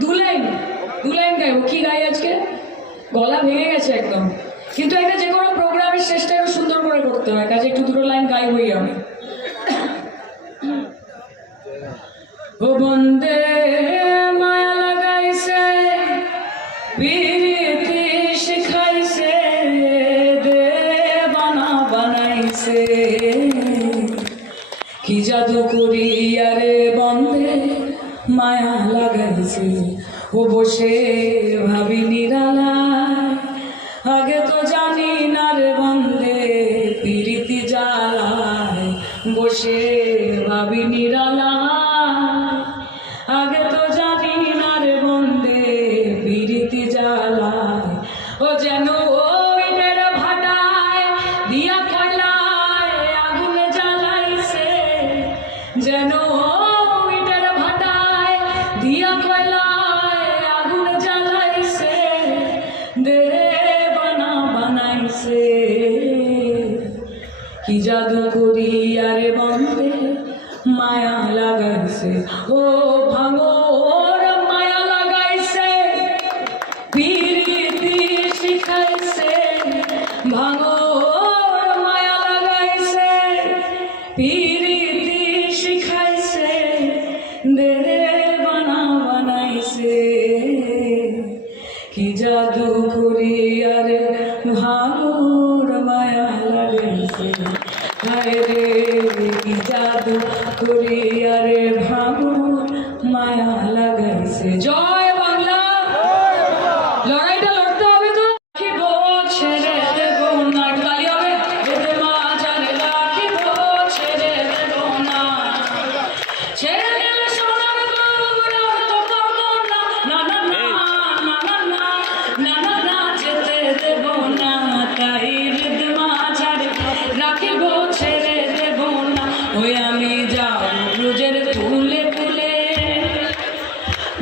দু লাইন দু লাইন গাইবো কি গাই আজকে? গলা ভেঙে গেছে একদম। কিন্তু একটা যে কোনো প্রোগ্রামের শেষটা একটু সুন্দর করে করতে হয়, কাজে একটু দুটো লাইন গাইবই আমি। ও বন্দে কি জাদু করি আরে বন্ধে মায়া লাগাইছে? ও বসে ভাবি নিরালা আগে তো জানি না রে বন্ধে, পিরিতি জ্বালায়। বসে কি জাদু করি আরে বন্দে মায়া লাগাইছে? ও ভাঙর, মায়া লাগাইছে, প্রীতি শিখাইছে। ভাঙর, মায়া লাগাইছে, প্রীতি শিখাইছে। দেরে বানা বানাইছে। কি জাদু মায়ালা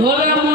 我来